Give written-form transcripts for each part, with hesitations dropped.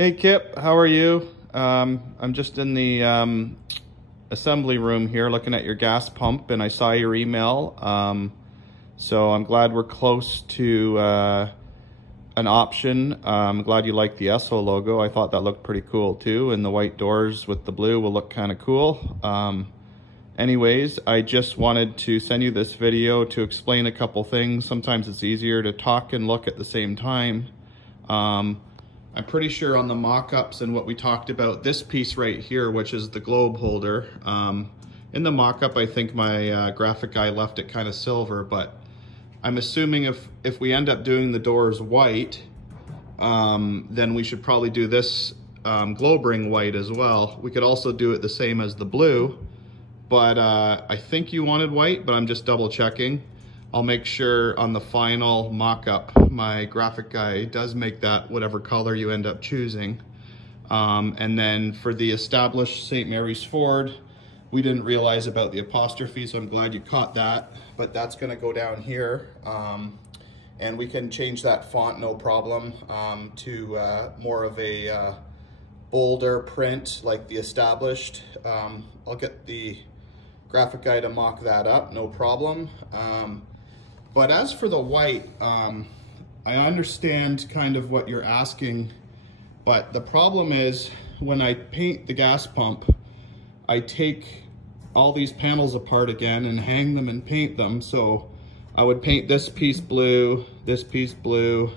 Hey Kip, how are you? I'm just in the assembly room here looking at your gas pump, and I saw your email. So I'm glad we're close to an option. I'm glad you like the Esso logo. I thought that looked pretty cool too, and the white doors with the blue will look kind of cool. Anyways, I just wanted to send you this video to explain a couple things. Sometimes it's easier to talk and look at the same time. I'm pretty sure on the mock-ups and what we talked about, this piece right here, which is the globe holder, in the mock-up I think my graphic guy left it kind of silver, but I'm assuming if we end up doing the doors white, then we should probably do this globe ring white as well. We could also do it the same as the blue, but I think you wanted white, but I'm just double checking. I'll make sure on the final mock-up, my graphic guy does make that whatever color you end up choosing. And then for the established St. Mary's Ford, we didn't realize about the apostrophe, so I'm glad you caught that. But that's gonna go down here. And we can change that font, no problem, to more of a bolder print like the established. I'll get the graphic guy to mock that up, no problem. But as for the white, I understand kind of what you're asking, but the problem is when I paint the gas pump, I take all these panels apart again and hang them and paint them. So I would paint this piece blue, this piece blue,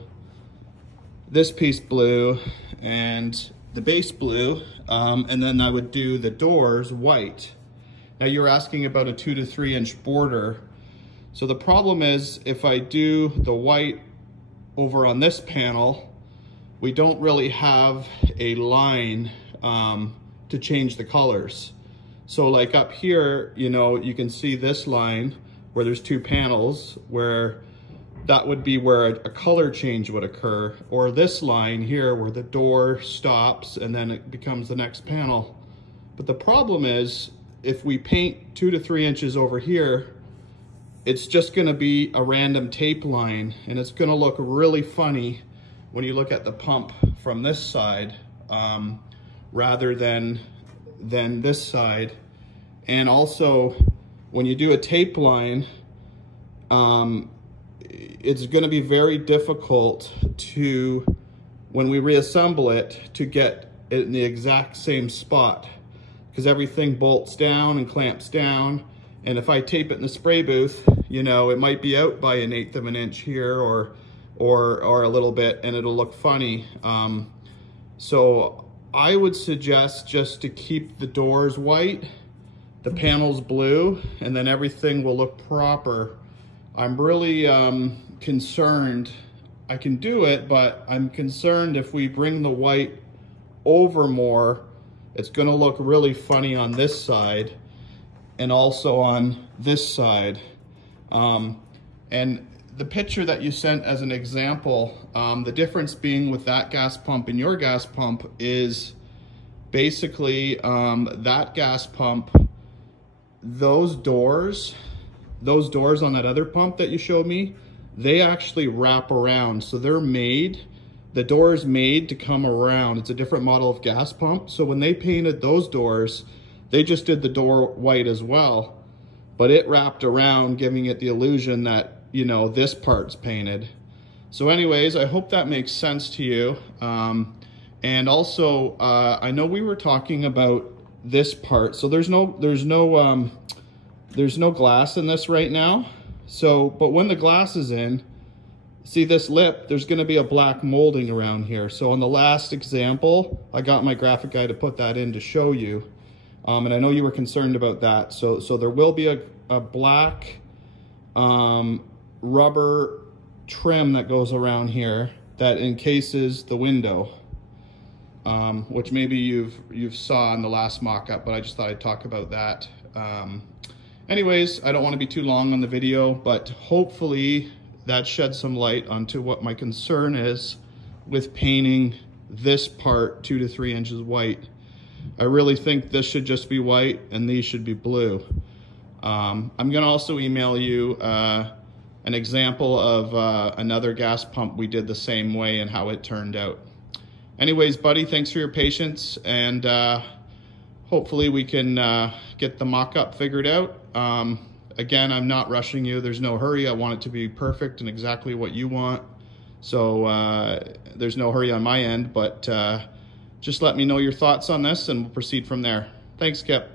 this piece blue, and the base blue, and then I would do the doors white. Now you're asking about a 2 to 3 inch border. So the problem is if I do the white over on this panel, we don't really have a line to change the colors. So like up here, you know, you can see this line where there's 2 panels where that would be where a color change would occur, or this line here where the door stops and then it becomes the next panel. But the problem is if we paint 2 to 3 inches over here, it's just gonna be a random tape line, and it's gonna look really funny when you look at the pump from this side rather than this side. And also when you do a tape line, it's gonna be very difficult to, when we reassemble it, to get it in the exact same spot, because everything bolts down and clamps down. And if I tape it in the spray booth, you know, it might be out by 1/8 of an inch here or a little bit, and it'll look funny. So I would suggest just to keep the doors white, the panels blue, and then everything will look proper. I'm really concerned. I can do it, but I'm concerned if we bring the white over more, it's gonna look really funny on this side and also on this side. And the picture that you sent as an example, the difference being with that gas pump and your gas pump is basically that gas pump, those doors on that other pump that you showed me, they actually wrap around. So they're made, the door is made to come around. It's a different model of gas pump. So when they painted those doors, they just did the door white as well, but it wrapped around, giving it the illusion that, you know, this part's painted. So anyways, I hope that makes sense to you. And also, I know we were talking about this part. So there's no glass in this right now. So, but when the glass is in, see this lip, there's gonna be a black molding around here. So on the last example, I got my graphic guy to put that in to show you. And I know you were concerned about that. So there will be a black rubber trim that goes around here that encases the window, which maybe you've saw in the last mock-up, but I just thought I'd talk about that. Anyways, I don't want to be too long on the video, but hopefully that sheds some light onto what my concern is with painting this part 2 to 3 inches white. I really think this should just be white and these should be blue. I'm gonna also email you an example of another gas pump we did the same way and how it turned out. Anyways, buddy, thanks for your patience, and hopefully we can get the mock-up figured out. Again, I'm not rushing you. There's no hurry. I want it to be perfect and exactly what you want. So there's no hurry on my end, but just let me know your thoughts on this and we'll proceed from there. Thanks, Kip.